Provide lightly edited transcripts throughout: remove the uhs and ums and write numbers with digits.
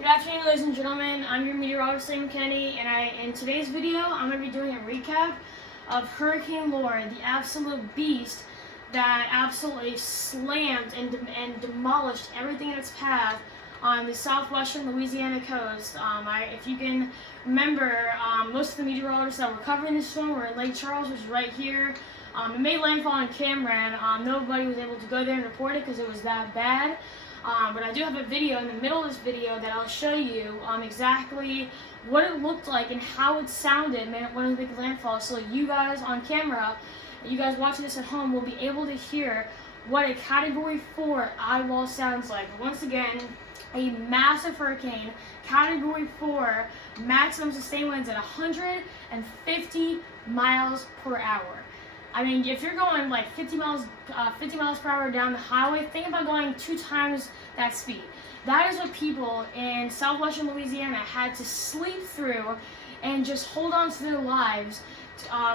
Good afternoon, ladies and gentlemen. I'm your meteorologist, Sam Kennedy, and in today's video, I'm going to be doing a recap of Hurricane Laura, the absolute beast that absolutely slammed and demolished everything in its path on the southwestern Louisiana coast. If you can remember, most of the meteorologists that were covering this storm were in Lake Charles, which is right here. It made landfall on Cameron. Nobody was able to go there and report it because it was that bad. But I do have a video in the middle of this video that I'll show you exactly what it looked like and how it sounded when it made landfall. So you guys on camera, you guys watching this at home, will be able to hear what a Category 4 eyewall sounds like. Once again, a massive hurricane, Category 4, maximum sustained winds at 150 miles per hour. I mean, if you're going like 50 miles per hour down the highway, think about going 2 times that speed. That is what people in southwestern Louisiana had to sleep through and just hold on to their lives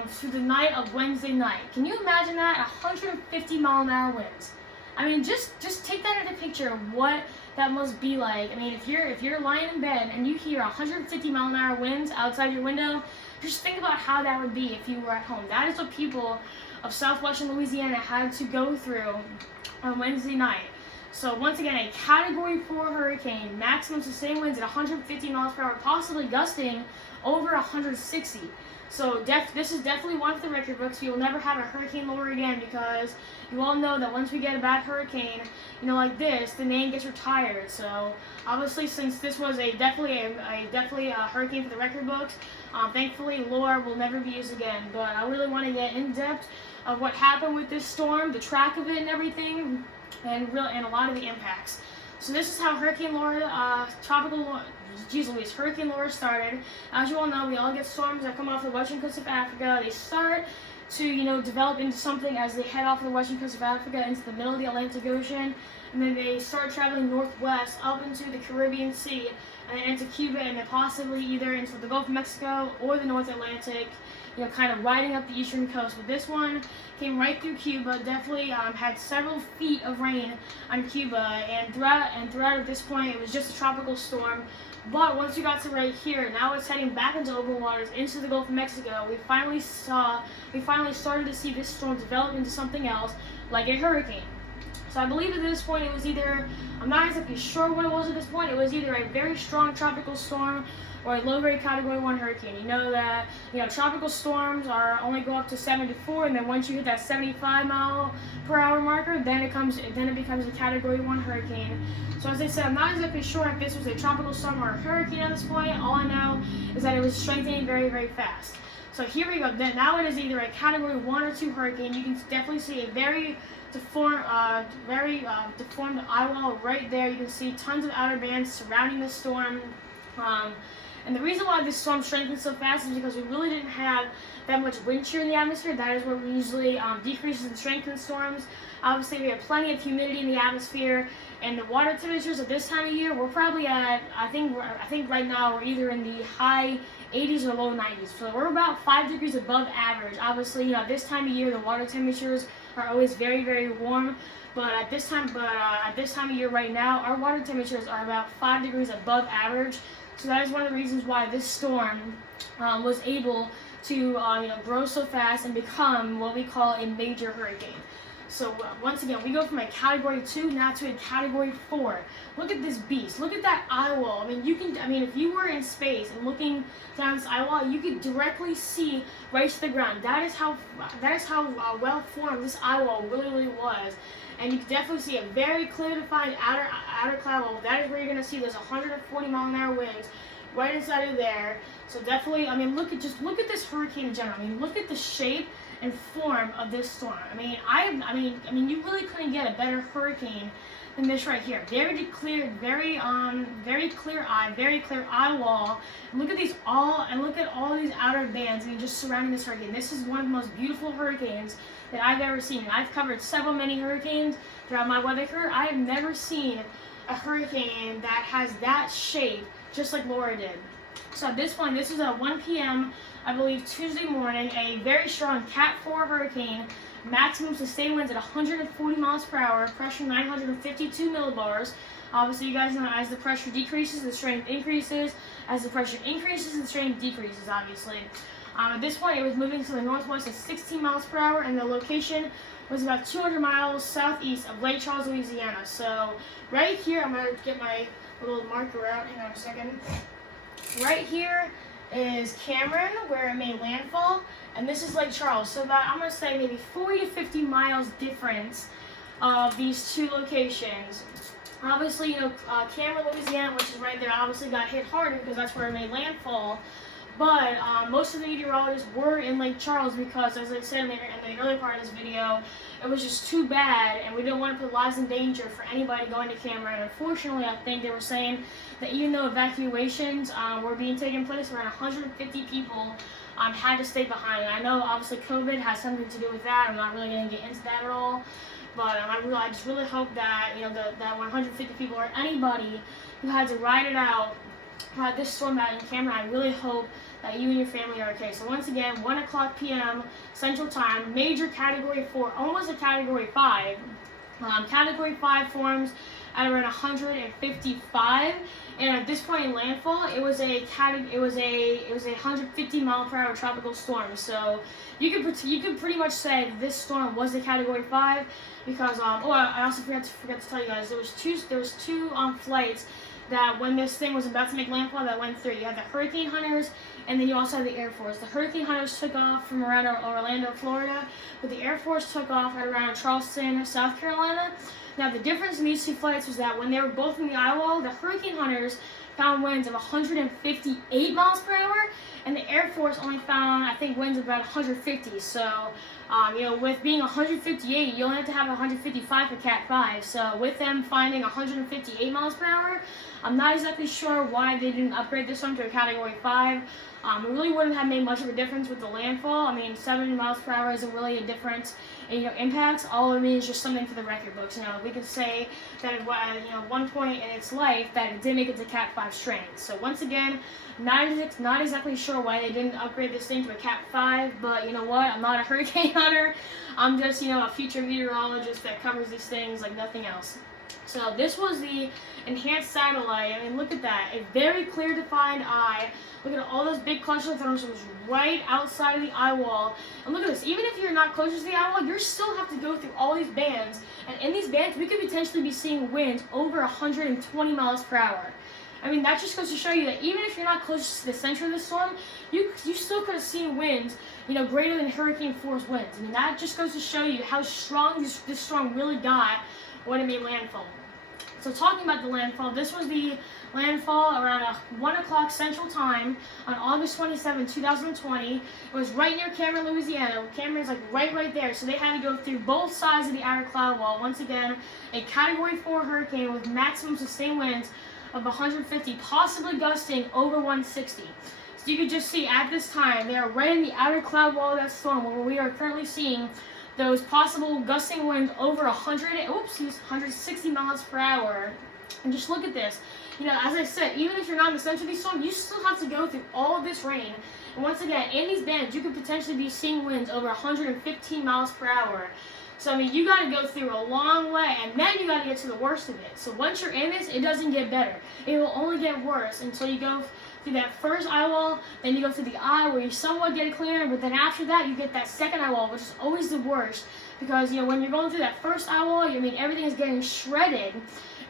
through the night of Wednesday night. Can you imagine that? 150 mile an hour winds. I mean, just take that into picture of what that must be like. I mean, if you're lying in bed and you hear 150 mile an hour winds outside your window, just think about how that would be if you were at home. That is what people of southwestern Louisiana had to go through on Wednesday night. So once again, a Category 4 hurricane, maximum sustained winds at 150 miles per hour, possibly gusting over 160. So this is definitely one for the record books. We will never have a Hurricane Laura again, because you all know that once we get a bad hurricane, like this, the name gets retired. So obviously, since this was definitely a hurricane for the record books, thankfully Laura will never be used again. But I really want to get in depth of what happened with this storm, the track of it and everything, and a lot of the impacts. So this is how Hurricane Laura, Hurricane Laura started. As you all know, we all get storms that come off the western coast of Africa. They start to, develop into something as they head off the western coast of Africa into the middle of the Atlantic Ocean, and then they start traveling northwest up into the Caribbean Sea, and then into Cuba, and then possibly either into the Gulf of Mexico or the North Atlantic, kind of riding up the eastern coast. But this one came right through Cuba, definitely had several feet of rain on Cuba, and throughout at this point, it was just a tropical storm. But once we got to right here, now it's heading back into open waters, into the Gulf of Mexico. We finally started to see this storm develop into something else, like a hurricane. So I believe at this point it was either, I'm not exactly sure what it was at this point, it was either a very strong tropical storm or a low-grade Category 1 hurricane. You know that, tropical storms only go up to 74, and then once you hit that 75 mile per hour marker, then it becomes a Category 1 hurricane. So as I said, I'm not exactly sure if this was a tropical storm or a hurricane at this point. All I know is that it was strengthening very, very fast. So here we go. Now it is either a Category 1 or 2 hurricane. You can definitely see a very deformed eye wall right there. You can see tons of outer bands surrounding the storm. And the reason why this storm strengthened so fast is because we really didn't have that much wind shear in the atmosphere. That is what usually decreases the strength in storms. Obviously, we have plenty of humidity in the atmosphere, and the water temperatures at this time of year, we're probably at, I think right now we're either in the high 80s or low 90s. So we're about 5 degrees above average. Obviously, this time of year, the water temperatures are always very, very warm. But at this time of year right now, our water temperatures are about 5 degrees above average. So that is one of the reasons why this storm was able to grow so fast and become what we call a major hurricane. So once again, we go from a Category 2 now to a Category 4. Look at this beast. Look at that eye wall. I mean, if you were in space and looking down this eye wall, you could directly see right to the ground. That is how well formed this eye wall really was. And you can definitely see a very clear defined outer cloud wall. That is where you're going to see those 140 mile an hour winds right inside of there. So definitely, look at this hurricane in general. Look at the shape and form of this storm. You really couldn't get a better hurricane than this right here. Very clear, very clear eye wall. And look at all these outer bands just surrounding this hurricane. This is one of the most beautiful hurricanes that I've ever seen. And I've covered many hurricanes throughout my weather career. I have never seen a hurricane that has that shape, just like Laura did. So at this point, this is at 1 p.m., I believe Tuesday morning, a very strong Cat 4 hurricane maximum sustained winds at 140 miles per hour, pressure 952 millibars. Obviously, you guys know as the pressure decreases, the strength increases. As the pressure increases, the strength decreases, obviously. At this point, it was moving to the northwest at 16 miles per hour, and the location was about 200 miles southeast of Lake Charles, Louisiana. So right here, I'm going to get my little marker out. Hang on a second. Right here is Cameron, where it made landfall, and this is Lake Charles. So that I'm going to say maybe 40 to 50 miles difference of these two locations. Obviously, Cameron, Louisiana, which is right there, obviously got hit harder because that's where it made landfall. But most of the meteorologists were in Lake Charles because, as I said in the earlier part of this video, it was just too bad, and we didn't want to put lives in danger for anybody going to Cameron. Unfortunately, I think they were saying that even though evacuations were being taken place, around 150 people had to stay behind. And I know, obviously, COVID has something to do with that. I'm not really going to get into that at all. But I just really hope that, that 150 people or anybody who had to ride it out, had this storm out in Cameron, I really hope that you and your family are okay. So once again, 1 o'clock p.m. Central Time, major Category 4, almost a Category 5. Category 5 forms at around 155, and at this point in landfall, it was a 150 mile per hour tropical storm. So you could pretty much say that this storm was a Category 5 because I also forgot to tell you guys there was two flights that when this thing was about to make landfall that went through. You had the Hurricane Hunters, and then you also had the Air Force. The Hurricane Hunters took off from around Orlando, Florida, but the Air Force took off at around Charleston, South Carolina. Now, the difference in these two flights was that when they were both in the eye wall, the Hurricane Hunters found winds of 158 miles per hour, and the Air Force only found, I think, winds of about 150. So, with being 158, you only have to have 155 for Cat 5. So, with them finding 158 miles per hour, I'm not exactly sure why they didn't upgrade this one to a Category 5. It really wouldn't have made much of a difference with the landfall. 70 miles per hour isn't really a difference in impacts. All it means is just something for the record books. We could say that at one point in its life that it did make it to Cat 5 strength. So once again, not exactly sure why they didn't upgrade this thing to a Cat 5, but you know what? I'm not a hurricane hunter. I'm just, a future meteorologist that covers these things like nothing else. So this was the enhanced satellite. Look at that. A very clear defined eye. Look at all those big clusters of thunderstorms right outside of the eye wall. And look at this. Even if you're not close to the eye wall, you still have to go through all these bands. And in these bands, we could potentially be seeing winds over 120 miles per hour. That just goes to show you that even if you're not close to the center of the storm, you still could have seen winds, greater than Hurricane Force winds. That just goes to show you how strong this storm really got when it made landfall. So talking about the landfall, this was the landfall around 1 o'clock Central Time on August 27, 2020. It was right near Cameron, Louisiana. Cameron's right there, so they had to go through both sides of the outer cloud wall. Once again, a Category 4 hurricane with maximum sustained winds of 150, possibly gusting over 160. So you could just see at this time, they are right in the outer cloud wall of that storm where we are currently seeing those possible gusting winds over 160 miles per hour. And just look at this. As I said, even if you're not in the center of these storms, you still have to go through all of this rain. And once again, in these bands, you could potentially be seeing winds over 115 miles per hour. So, you got to go through a long way, and then you got to get to the worst of it. So once you're in this, it doesn't get better. It will only get worse until you go through that first eye wall, then you go through the eye where you somewhat get it clear, but then after that, you get that second eye wall, which is always the worst. Because, when you're going through that first eye wall, everything is getting shredded.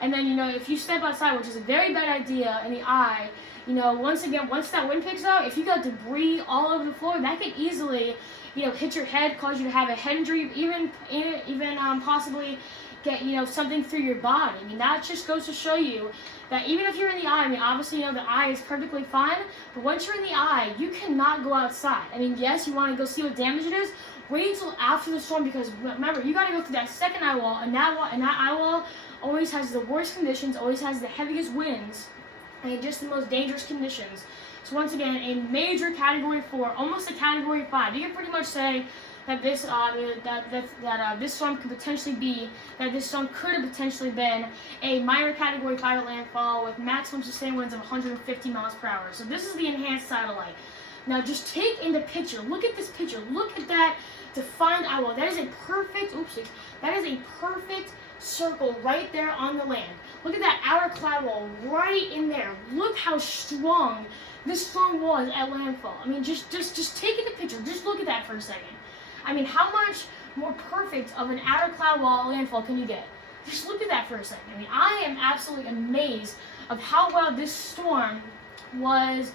And then, if you step outside, which is a very bad idea in the eye, once that wind picks up, if you got debris all over the floor, that could easily, hit your head, cause you to have a head injury, even possibly get, something through your body. That just goes to show you that even if you're in the eye, obviously, the eye is perfectly fine, but once you're in the eye, you cannot go outside. Yes, you want to go see what damage it is, wait until after the storm, because remember, you got to go through that second eye wall, and that eye wall always has the worst conditions, always has the heaviest winds, and just the most dangerous conditions. So once again, a major Category 4, almost a Category 5. You can pretty much say that this storm could have potentially been a minor Category 5 at landfall with maximum sustained winds of 150 miles per hour. So this is the enhanced satellite. Now just take in the picture. Look at this picture. Look at that defined eye wall. That is a perfect, that is a perfect circle right there on the land. Look at that outer cloud wall right in there. Look how strong this storm was at landfall. I mean, just take in the picture. Just look at that for a second. I mean, how much more perfect of an outer cloud wall at landfall can you get? Just look at that for a second. I mean, I am absolutely amazed of how well this storm was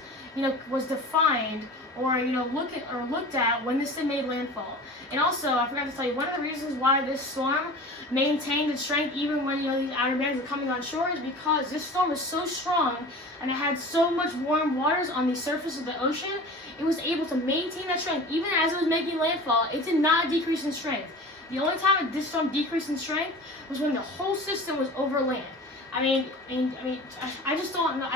defined or looked at when this thing made landfall. And also, I forgot to tell you, one of the reasons why this storm maintained its strength even when these outer bands were coming on shore is because this storm was so strong and it had so much warm waters on the surface of the ocean. It was able to maintain that strength even as it was making landfall. It did not decrease in strength. The only time this storm decreased in strength was when the whole system was over land. I just don't know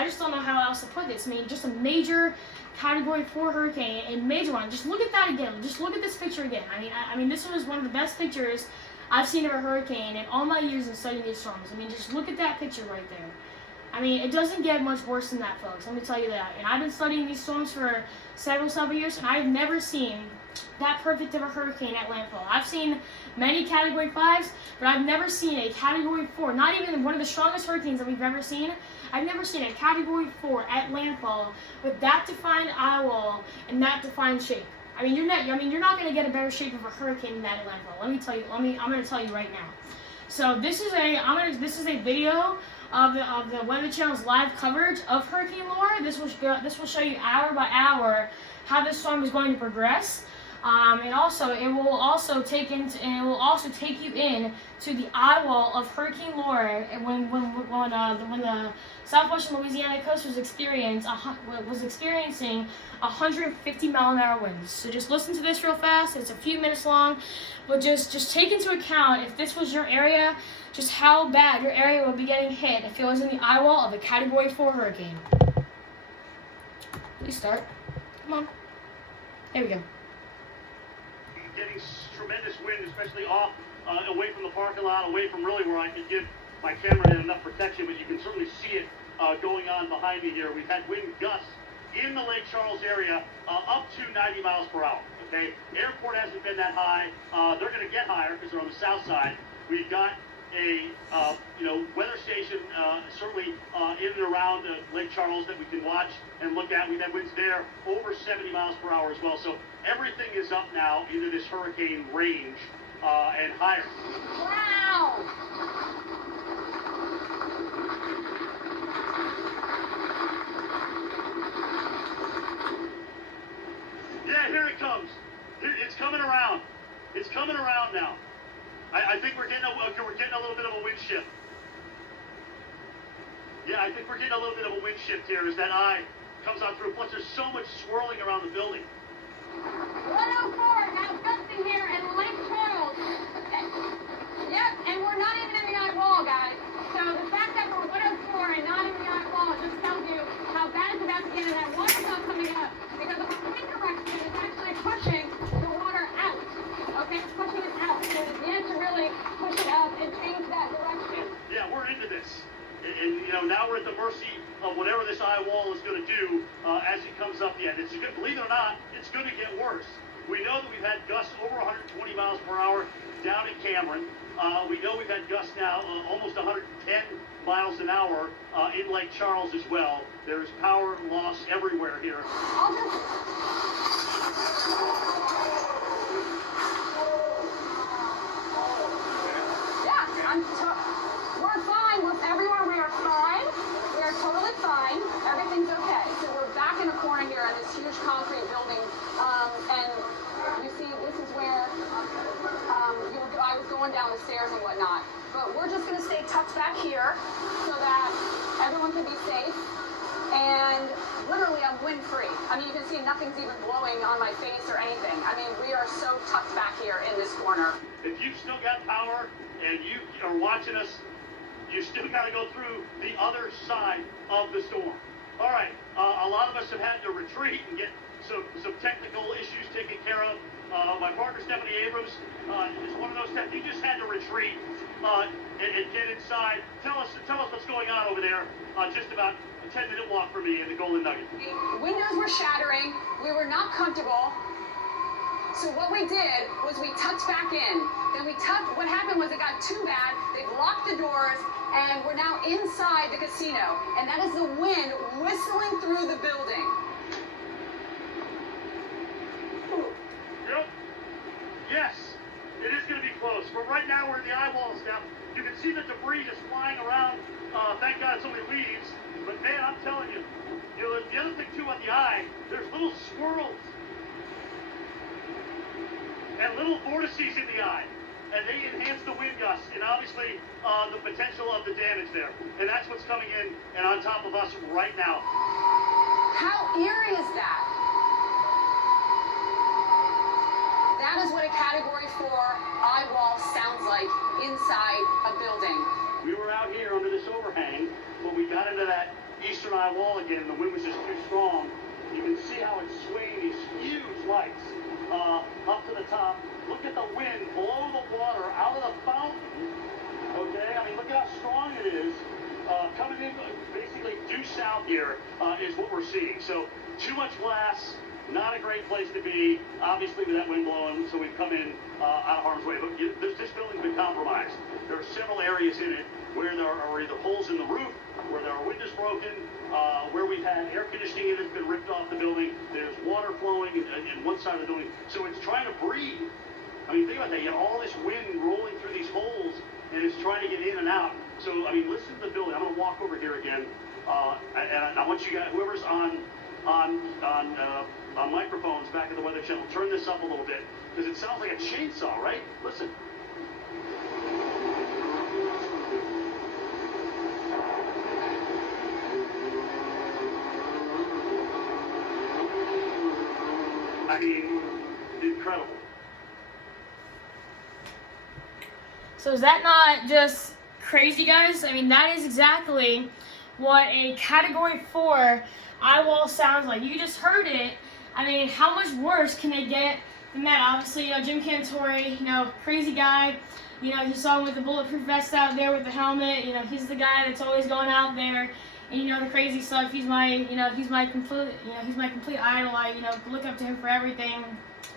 how else to put this. I mean, just a major Category 4 hurricane, a major one. Just look at that again. Just look at this picture again. I mean, this was one of the best pictures I've seen of a hurricane in all my years of studying these storms. I mean, just look at that picture right there. I mean, it doesn't get much worse than that, folks. Let me tell you that. And I've been studying these storms for several years, and I've never seen that perfect of a hurricane at landfall. I've seen many Category 5s, but I've never seen a Category 4, not even one of the strongest hurricanes that we've ever seen. I've never seen a Category 4 at landfall with that defined eye wall and that defined shape. I mean, you're not going to get a better shape of a hurricane than that at landfall. Let me tell you. I'm going to tell you right now. So this is a video of the Weather Channel's live coverage of Hurricane Laura. This will show you hour by hour how this storm is going to progress. And also, it will also take you in to the eye wall of Hurricane Laura when the southwestern Louisiana coast was experiencing 150-mile-an-hour winds. So just listen to this real fast. It's a few minutes long, but just take into account, if this was your area, just how bad your area would be getting hit if it was in the eye wall of a Category 4 hurricane. Please start. Come on. There we go. Getting tremendous wind, especially off, away from the parking lot, away from really where I could give my camera enough protection, but you can certainly see it going on behind me here. We've had wind gusts in the Lake Charles area up to 90 miles per hour. Okay, airport hasn't been that high. They're going to get higher because they're on the south side. We've got a weather station certainly in and around Lake Charles that we can watch and look at. We've had winds there over 70 miles per hour as well. So everything is up now into this hurricane range and higher. Wow! Yeah, here it comes. It's coming around. It's coming around now. I think we're getting a little bit of a wind shift. Yeah, I think we're getting a little bit of a wind shift here as that eye comes on through. Plus, there's so much swirling around the building. 104 now gusting here in Lake Charles. Yep, and we're not even in the eye wall, guys. So the fact that we're 104 and not in the eye wall just tells you how bad it's about to get, and that water's not coming up because the wind direction is actually pushing the water out. Okay, it's pushing it out. So it's yet to really push it up and change that direction. Yeah, we're into this. And now we're at the mercy of whatever this eye wall is going to do as it comes up the end. It's good, believe it or not, it's going to get worse. We know that we've had gusts over 120 miles per hour down in Cameron. We know we've had gusts now almost 110 miles an hour in Lake Charles as well. There's power loss everywhere here. We're fine with everywhere. We are fine. We are totally fine. Everything's okay. So we're back in a corner here on this huge concrete building. And you see, this is where I was going down the stairs and whatnot. But we're just going to stay tucked back here so that everyone can be safe. And literally, I'm wind-free. I mean, you can see nothing's even blowing on my face or anything. I mean, we are so tucked back here in this corner. If you've still got power and you are watching us, you still got to go through the other side of the storm. All right, a lot of us have had to retreat and get some technical issues taken care of. My partner, Stephanie Abrams, is one of those that you just had to retreat and get inside. Tell us what's going on over there. Just about a 10-minute walk for me in the Golden Nugget. Windows were shattering. We were not comfortable. So what we did was we tucked back in. Then what happened was it got too bad. They locked the doors and we're now inside the casino. And that is the wind whistling through the building. Yep. Yes, it is going to be close. But right now we're in the eye walls now. You can see the debris just flying around. Thank God it's only leaves. But man, I'm telling you, the other thing too about the eye, there's little swirls and little vortices in the eye. And they enhance the wind gusts and obviously the potential of the damage there. And that's what's coming in and on top of us right now. How eerie is that? That is what a Category 4 eye wall sounds like inside a building. We were out here under this overhang. When we got into that eastern eye wall again, the wind was just too strong. You can see how it's swaying these huge lights up to the top. Look at the wind blow the water out of the fountain. Okay, I mean, look how strong it is. Coming in basically due south here is what we're seeing. So too much glass, not a great place to be, obviously with that wind blowing, so we've come in out of harm's way. But this building's been compromised. There are several areas in it where there are either holes in the roof, where there are windows broken, where we've had air conditioning that has been ripped off the building. There's water flowing in one side of the building. So it's trying to breathe. I mean, think about that. You have all this wind rolling through these holes, and it's trying to get in and out. So, I mean, listen to the building. I'm going to walk over here again. And I want you guys, whoever's on microphones back at the Weather Channel, turn this up a little bit, because it sounds like a chainsaw, right? Listen. I mean, incredible. So is that not just crazy, guys? I mean, that is exactly what a Category 4 eye wall sounds like. You just heard it. I mean, how much worse can it get than that? Obviously, Jim Cantore, crazy guy. You saw him with the bulletproof vest out there with the helmet. He's the guy that's always going out there. And the crazy stuff. He's my complete idol. I look up to him for everything.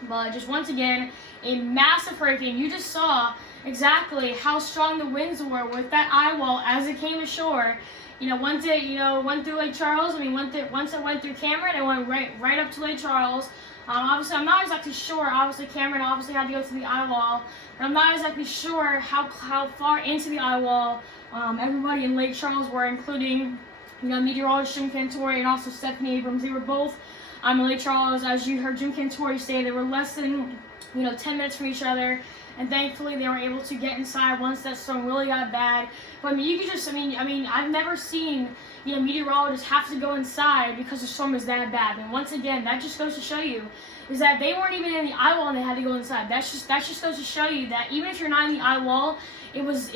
But just once again, a massive hurricane. You just saw exactly how strong the winds were with that eye wall as it came ashore. Once it went through Lake Charles. I mean, once it went through Cameron, it went right up to Lake Charles. Obviously, I'm not exactly sure. Obviously, Cameron had to go through the eye wall, but I'm not exactly sure how far into the eye wall everybody in Lake Charles were, including meteorologist Jim Cantore and also Stephanie Abrams. They were both in Lake Charles. As you heard Jim Cantore say, they were less than 10 minutes from each other. And thankfully, they were able to get inside once that storm really got bad. But I mean, you could just, I've never seen, meteorologists have to go inside because the storm is that bad. And once again, that just goes to show you is that they weren't even in the eye wall and they had to go inside. That just goes to show you that even if you're not in the eye wall, it was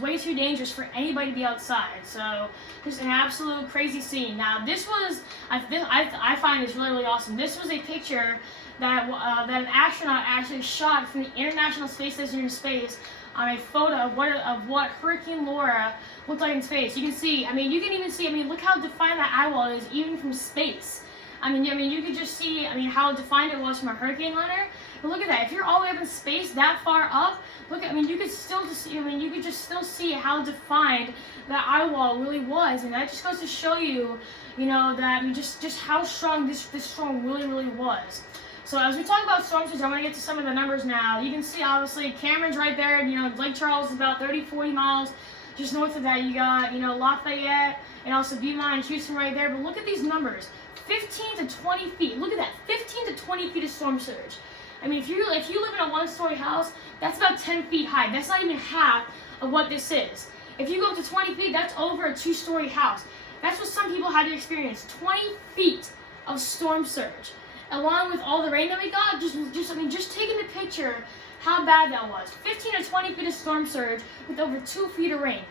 way too dangerous for anybody to be outside. So just an absolute crazy scene. Now this was, I find this really, really awesome. This was a picture that an astronaut actually shot from the International Space Station in space on a photo of what Hurricane Laura looked like in space. You can see, you can even see, look how defined that eye wall is even from space. You could just see, how defined it was from a hurricane liner. But look at that. If you're all the way up in space, that far up, look at, you could still just, you could just still see how defined that eye wall really was, and that just goes to show you, that just how strong this storm really, really was. So as we talk about storm surge, I'm going to get to some of the numbers now. You can see, obviously, Cameron's right there. Lake Charles is about 30-40 miles. Just north of that, you got, Lafayette and also Beaumont and Houston right there. But look at these numbers. 15 to 20 feet. Look at that. 15 to 20 feet of storm surge. If you live in a one-story house, that's about 10 feet high. That's not even half of what this is. If you go up to 20 feet, that's over a two-story house. That's what some people had to experience. 20 feet of storm surge. Along with all the rain that we got, just taking the picture how bad that was. 15 to 20 feet of storm surge with over 2 feet of rain.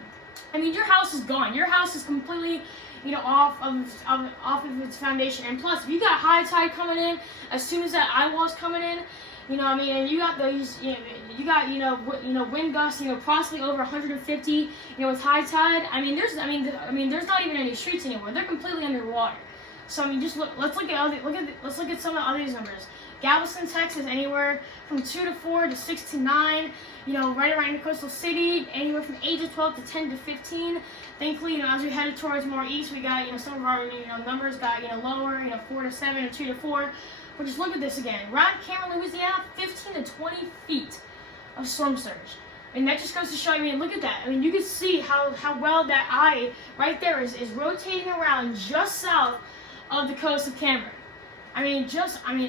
Your house is gone. Your house is completely, off of its foundation. And plus, if you got high tide coming in, as soon as that eye wall's coming in, and you got those, wind gusts, possibly over 150, with high tide. There's not even any streets anymore. They're completely underwater. So just let's look at some of these numbers. Galveston, Texas, anywhere from 2 to 4 to 6 to 9. You know, right around the coastal city, anywhere from 8 to 12 to 10 to 15. Thankfully, you know, as we headed towards more east, we got, you know, some of our, you know, numbers got, you know, lower, you know, 4 to 7 or 2 to 4. But just look at this again. Around Cameron, Louisiana, 15 to 20 feet of storm surge. And that just goes to show, I mean, look at that. I mean, you can see how well that eye right there is rotating around just south of the coast of Cameron. I mean,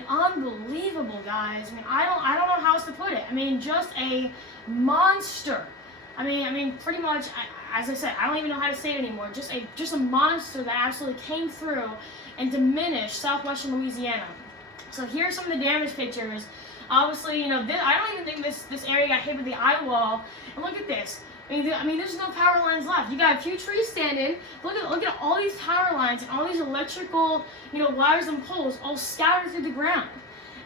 unbelievable, guys. I mean, I don't know how else to put it. I mean, just a monster. I mean, pretty much, as I said, I don't even know how to say it anymore. Just a monster that absolutely came through and diminished southwestern Louisiana. So here's some of the damage pictures. Obviously, you know, I don't even think this area got hit with the eye wall. And look at this. I mean, there's no power lines left. You got a few trees standing. Look at all these power lines and all these electrical, you know, wires and poles all scattered through the ground.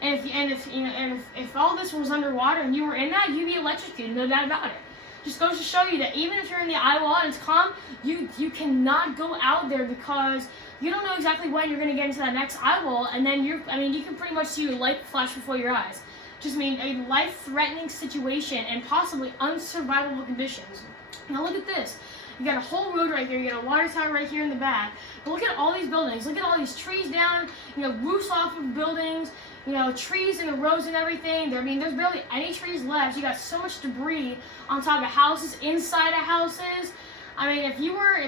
And if all this was underwater and you were in that, you'd be electrocuted, no doubt about it. Just goes to show you that even if you're in the eye wall and it's calm, you cannot go out there because you don't know exactly when you're going to get into that next eye wall, and then you can pretty much see your light flash before your eyes. Just mean a life-threatening situation and possibly unsurvivable conditions. Now look at this. You got a whole road right here. You got a water tower right here in the back. But look at all these buildings. Look at all these trees down. You know, roofs off of buildings. You know, trees in the roads and everything. There's barely any trees left. You got so much debris on top of houses, inside of houses. I mean, if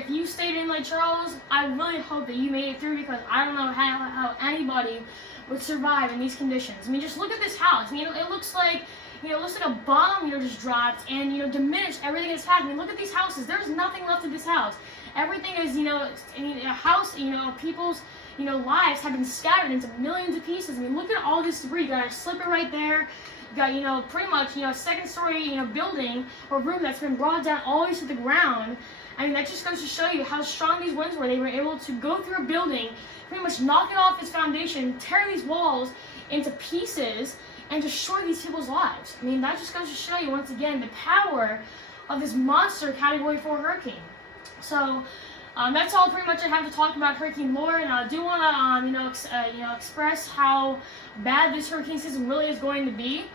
you stayed in Lake Charles, I really hope that you made it through, because I don't know how anybody would survive in these conditions. I mean, just look at this house. I mean, it looks like, you know, it looks like a bomb, you know, just dropped and, you know, diminished everything that's happening. I mean, look at these houses. There's nothing left of this house. Everything is, you know, I mean, a house, you know, people's, you know, lives have been scattered into millions of pieces. I mean, look at all this debris. You got a slipper right there. You got, you know, pretty much, you know, a second-story, you know, building or room that's been brought down all the way to the ground. I mean, that just goes to show you how strong these winds were. They were able to go through a building, pretty much knock it off its foundation, tear these walls into pieces, and destroy these people's lives. I mean, that just goes to show you, once again, the power of this monster Category 4 hurricane. So, that's all pretty much I have to talk about Hurricane Laura, and I do want to, express how bad this hurricane season really is going to be.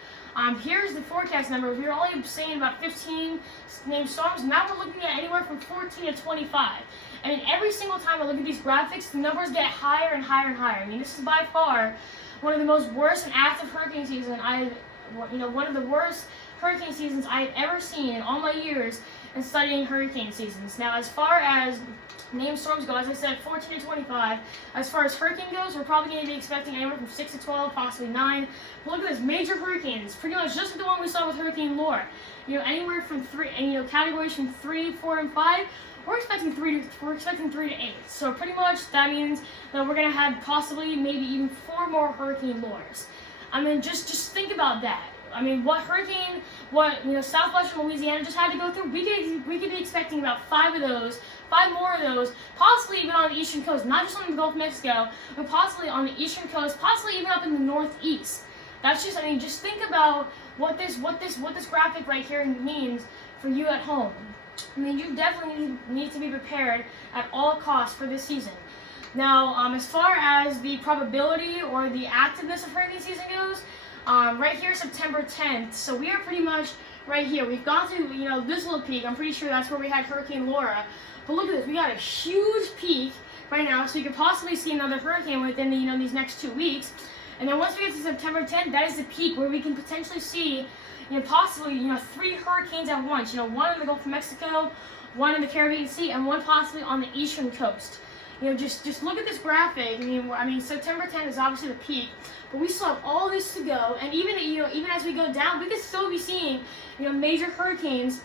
Here's the forecast numbers. We were only seeing about 15 named storms. Now we're looking at anywhere from 14 to 25. I mean, every single time I look at these graphics, the numbers get higher and higher and higher. I mean, this is by far one of the most worst and active hurricane seasons one of the worst hurricane seasons I've ever seen in all my years in studying hurricane seasons. Now, as far as named storms go, as I said, 14 to 25. As far as hurricane goes, we're probably going to be expecting anywhere from 6 to 12, possibly 9. But look at this, major hurricanes, pretty much just like the one we saw with Hurricane Laura. You know, anywhere from 3, and you know, categories from 3, 4, and 5. We're expecting 3 to 8. So pretty much that means that we're going to have possibly maybe even 4 more Hurricane Lauras. I mean, just think about that. I mean, southwestern Louisiana just had to go through. We could be expecting about 5 more of those, possibly even on the eastern coast, not just on the Gulf of Mexico, but possibly on the eastern coast, possibly even up in the northeast. That's just, I mean, just think about what this graphic right here means for you at home. I mean, you definitely need to be prepared at all costs for this season. Now, as far as the probability or the activeness of hurricane season goes, right here, September 10th. So we are pretty much right here. We've gone to, you know, this little peak. I'm pretty sure that's where we had Hurricane Laura. But look at this. We got a huge peak right now. So you could possibly see another hurricane within the, you know, these next 2 weeks. And then once we get to September 10th, that is the peak where we can potentially see, you know, possibly, you know, 3 hurricanes at once. You know, one in the Gulf of Mexico, one in the Caribbean Sea, and one possibly on the eastern coast. You know, just look at this graphic. I mean, September 10th is obviously the peak, but we still have all this to go. And even, you know, even as we go down, we could still be seeing, you know, major hurricanes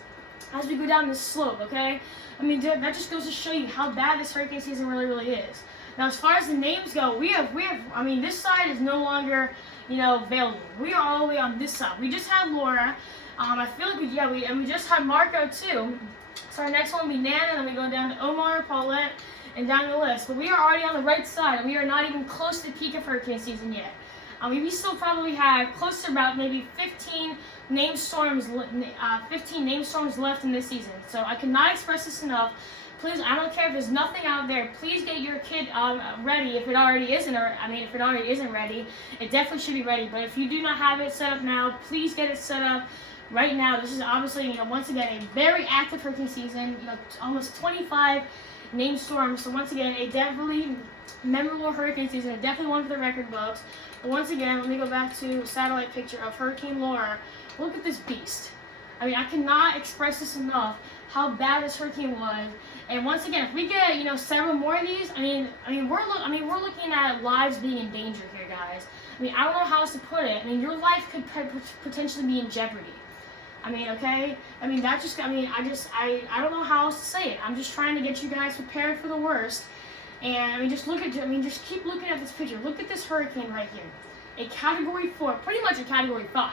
as we go down this slope. Okay, I mean, that just goes to show you how bad this hurricane season really is. Now, as far as the names go, we have. I mean, this side is no longer, you know, available. We are all the way on this side. We just had Laura. I feel like we just had Marco too. So our next one will be Nana, and then we go down to Omar, Paulette, and down the list. But we are already on the right side, and we are not even close to the peak of hurricane season yet. We still probably have close to about maybe 15 named storms left in this season. So I cannot express this enough. please, I don't care if there's nothing out there, please get your kid ready if it already isn't, or I mean, if it already isn't ready, it definitely should be ready. But if you do not have it set up now, please get it set up right now. This is obviously, you know, once again, a very active hurricane season, you know, almost 25 named storms. So once again, a definitely memorable hurricane season, definitely one for the record books. But once again, let me go back to a satellite picture of Hurricane Laura. Look at this beast. I mean, I cannot express this enough, how bad this hurricane was. And once again, if we get, you know, several more of these, I mean, we're looking at lives being in danger here, guys. I mean, I don't know how else to put it. I mean, your life could potentially be in jeopardy. I mean, okay? I mean, I don't know how else to say it. I'm just trying to get you guys prepared for the worst. And, I mean, just keep looking at this picture. Look at this hurricane right here. A Category 4, pretty much a Category 5.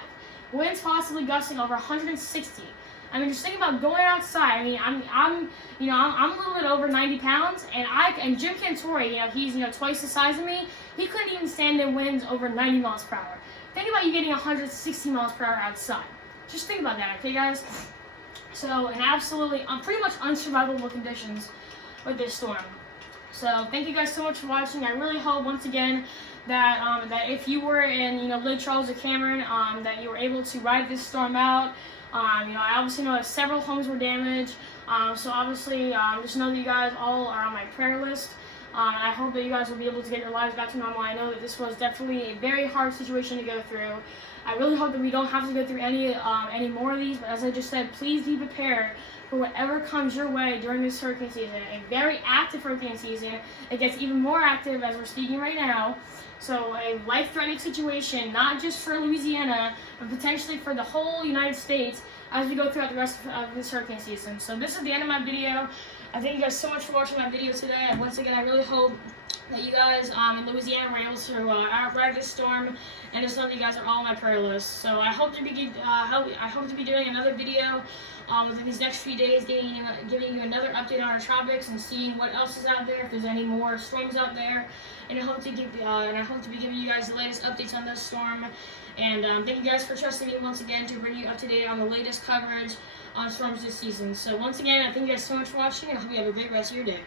Winds possibly gusting over 160. I mean, just think about going outside. I mean, I'm a little bit over 90 pounds, and Jim Cantore, you know, he's, you know, twice the size of me. He couldn't even stand in winds over 90 miles per hour. Think about you getting 160 miles per hour outside. Just think about that, okay, guys? So, an absolutely, pretty much unsurvivable conditions with this storm. So, thank you guys so much for watching. I really hope, once again, that that if you were in, you know, Lake Charles or Cameron, that you were able to ride this storm out. You know, I obviously know that several homes were damaged. So obviously, just know that you guys all are on my prayer list. And I hope that you guys will be able to get your lives back to normal. I know that this was definitely a very hard situation to go through. I really hope that we don't have to go through any more of these. But as I just said, please be prepared for whatever comes your way during this hurricane season. A very active hurricane season. It gets even more active as we're speaking right now. So a life-threatening situation, not just for Louisiana, but potentially for the whole United States as we go throughout the rest of this hurricane season. So this is the end of my video. I thank you guys so much for watching my video today. And once again, I really hope that you guys in Louisiana were able to outride this storm, and just know that you guys are all on my prayer list. So I hope to be doing another video within these next few days, giving you another update on our tropics and seeing what else is out there, if there's any more storms out there. And I hope to be giving you guys the latest updates on this storm. And thank you guys for trusting me once again to bring you up to date on the latest coverage on storms this season. So once again, I thank you guys so much for watching, and I hope you have a great rest of your day.